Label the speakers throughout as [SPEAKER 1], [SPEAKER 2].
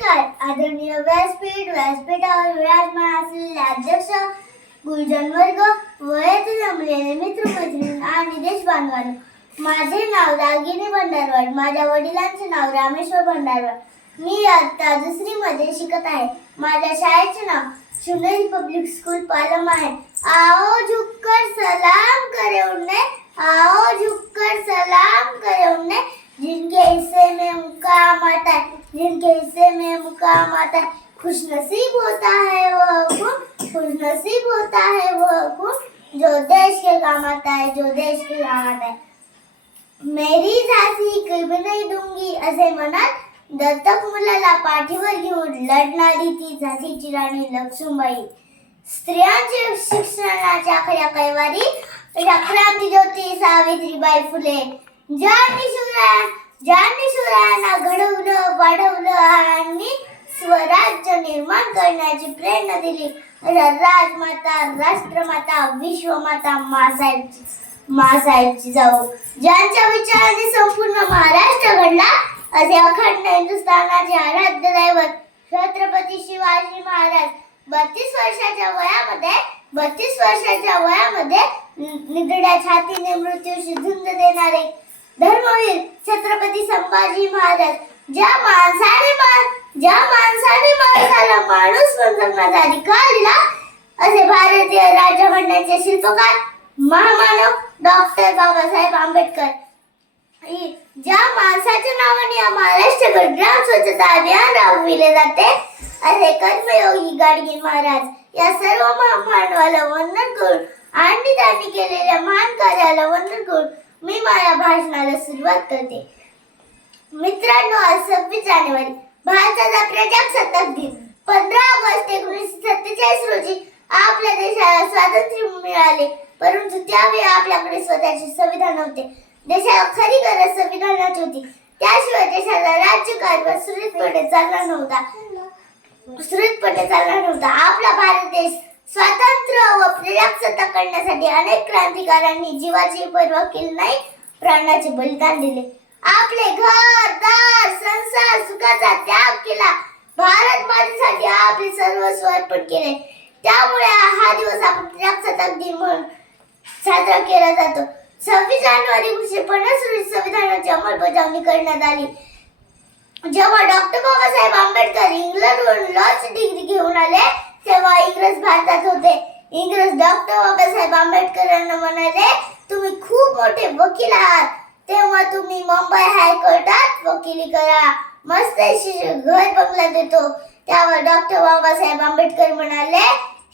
[SPEAKER 1] नमस्कार. आदरणीय व्यासपीठ व्यासपीठावर विराजमान असलेले अध्यक्ष गुरुजन वर्ग व येथे जमलेले मित्रमैत्रीण आणि देश बांधवांनो माझे नाव दागिनी भंडारवाड. माझ्या वडिलांचे नाव रामेश्वर भंडारवाड. मी आता दुसरीमध्ये शिकत आहे. माझ्या शाळेचे नाव शिवनेरी पब्लिक स्कूल पालम आहे. आओ झुक्कर सलाम करे उन्हें. आओ झुक्कर सलाम करे उन्हें. जिनके हिस्से में मुकाम आता है. जिनके हिस्से में मुकाम आता है। खुश नसीब होता है वह हुकुम खुश नसीब होता है वह हुकुम जो देश के काम आता है जो देश के काम आता है। मेरी झाशी कधी नाही दूंगी असे म्हणत दत्तक मुलाला पाठीवर घेऊन लढणारी ती झाशीची राणी लक्ष्मीबाई। स्त्रियांचे शिक्षणाच्या खऱ्या कैवारी क्रांती ज्योती सावित्रीबाई फुले। ज्यांनी शिवरा ज्यांनी सुरांना घडवलं वाढवलं आणि स्वराज्य निर्माण करण्याची प्रेरणा दिली. राजमाता राष्ट्रमाता विश्वमाता मासाहेबची मासाहेबची जाऊ. ज्यांच्या विचाराने संपूर्ण महाराष्ट्र घडला असे अखंड हिंदुस्थानाचे आराध्य दैवत छत्रपती शिवाजी महाराज बत्तीस वर्षाच्या वयामध्ये बत्तीस वर्षाच्या वयामध्ये निधड्या छातीने मृत्यूशी झुंज देणारे धर्मवीर छत्रपती संभाजी महाराज. ज्या माणसाने मा- ज्या माणसाने माणसाला माणूस जगण्याचा अधिकार दिला असे भारतीय राज्य म्हणण्याचे शिल्पकार महामानव डॉक्टर बाबासाहेब आंबेडकर. ज्या माणसाच्या नावाने या महाराष्ट्र ग्राम स्वच्छता अभियान राबविले जाते असे कर्मयोगी गाडगे महाराज या सर्व महामानवाला वंदन करून आणि त्यांनी केलेल्या महान कार्याला वंदन करून मी माझ्या भाषणाला सुरुवात करते. मित्रांनो आज सव्वीस जानेवारी भारताचा प्रजासत्ताक दिन. पंधरा ऑगस्ट एकोणीसशे सत्तेचाळीस रोजी आपल्या देशाला स्वातंत्र्य मिळाले. परंतु त्यावेळी आपल्याकडे स्वतःचे संविधान नव्हते. देशाला खरी गरज संविधानाची होती. त्याशिवाय देशाचा राज्यकारभार सुरळीतपणे चालला नव्हता. सुरळीतपणे चालला नव्हता. आपला भारत देश स्वातंत्र्य व प्रजासत्ताक करण्यासाठी अनेक क्रांतिकारांनी जीवाची पर्वा केली नाही प्राणाचे बलिदान दिले. आपले घर दार संसार सुखाचा त्याग केला. भारत मातेसाठी आपले सर्वस्व अर्पण केले. त्यामुळे हा दिवस आपण प्रजासत्ताक दिन म्हणून साजरा केला जातो. सव्वीस जानेवारी एकोणीसशे पन्नास रोजी संविधानाची अंमलबजावणी करण्यात आली. जेव्हा डॉक्टर बाबासाहेब आंबेडकर इंग्लंडवरून लॉच डिग्री घेऊन आले तेव्हा इंग्रज भारतात होते. इंग्रज डॉक्टर बाबासाहेब आंबेडकरांना म्हणाले तुम्ही खूप मोठे वकील आहात. तेव्हा तुम्ही मुंबई हायकोर्टात वकिली करा. मस्त घर बंगला देतो. त्यावर डॉक्टर बाबासाहेब आंबेडकर म्हणाले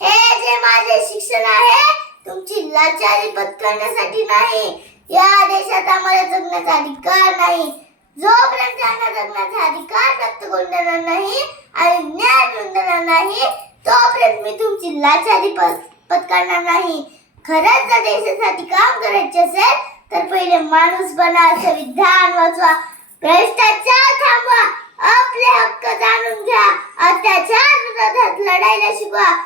[SPEAKER 1] हे जे माझे शिक्षण आहे तुमची लाचारी पत्करण्यासाठी नाही. या देशात आम्हाला जगण्याचा अधिकार नाही. जोपर्यंत त्यांना जगण्याचा अधिकार रक्त गुंडणार नाही आणि न्याय गुंडणार नाही तोपर्यंत मी तुमची लाचारी पत- पत्करणार नाही. खरंच जर देशासाठी काम करायचे असेल तर पहिले माणूस बना संविधान वाचवा. भ्रष्टाचार थांबवा. आपले हक्क जाणून घ्या. अत्याचार विरोधात लढायला शिकवा.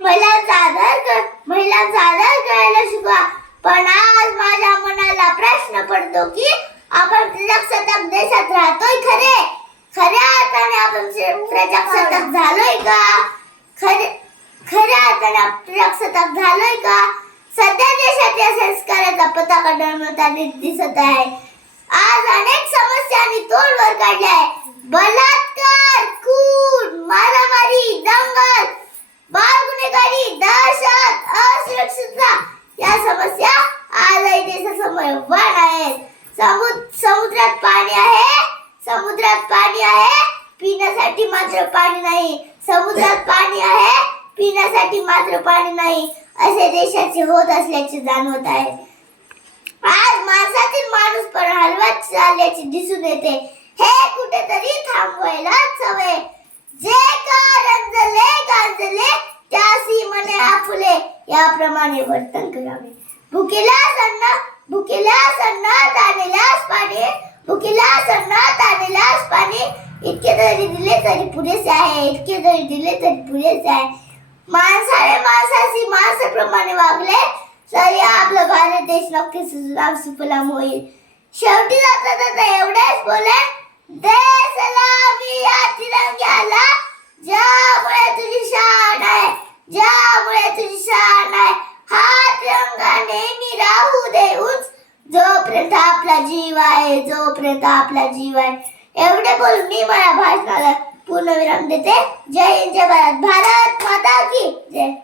[SPEAKER 1] महिलांचा कर महिलांचा करायला शिकवा. पण आज माझ्या मनाला प्रश्न पडतो की आपण प्रजासत्ताक देशात राहतोय खरे? खऱ्या अर्थाने आपण शे- प्रजासत्ताक झालोय का? खरे खऱ्या अर्थाने आपण झालोय का? सध्या देशात या संस्काराचा पताका डळमळताना दिसत आहे. आज अनेक समस्यांनी तोंड वर काढले आहे बलात्कार खून मारामारी दंगल बाल गुन्हेगारी दहशत असुरक्षितता या समस्या आजही देशासमोर वाढ आहेत. समुद्र समुद्रात पाणी आहे. समुद्रात पाणी आहे. पिण्यासाठी मात्र पाणी नाही. समुद्रात पाणी आहे पिण्यासाठी मात्र पाणी नाही असे देशाचे होत असल्याचे जाणवत आहे. आज माणसातील माणूस पण हलवत चालल्याचे दिसून येते. हे कुठेतरी थांबवायलाच हवे. जे का रंजले गांजले त्यासी मने आपुले याप्रमाणे वर्तन करावे. भुकेला सन्न भुकेला सन्न पुरेसे आहे इतके जरी दिले तरी पुरेसे आहे माणसाने माणसाशी माणसाप्रमाणे वागले तरी आपलं भारत देश नक्कीच सुलाम सुफलाम होईल. शेवटी जाता जाता एवढेच बोले देश सलामी या तिरंग्याला ज्यामुळे तुझी शान आहे ज्यामुळे तुझी शान आहे. हा तिरंगा नेहमी राहू दे उंच. जोपर्यंत आपला जीव आहे जोपर्यंत आपला जीव आहे. एवढे बोल मी मला भाषणाला पूर्णविराम देते। जय हिंद जय भारत भारत माता की जय।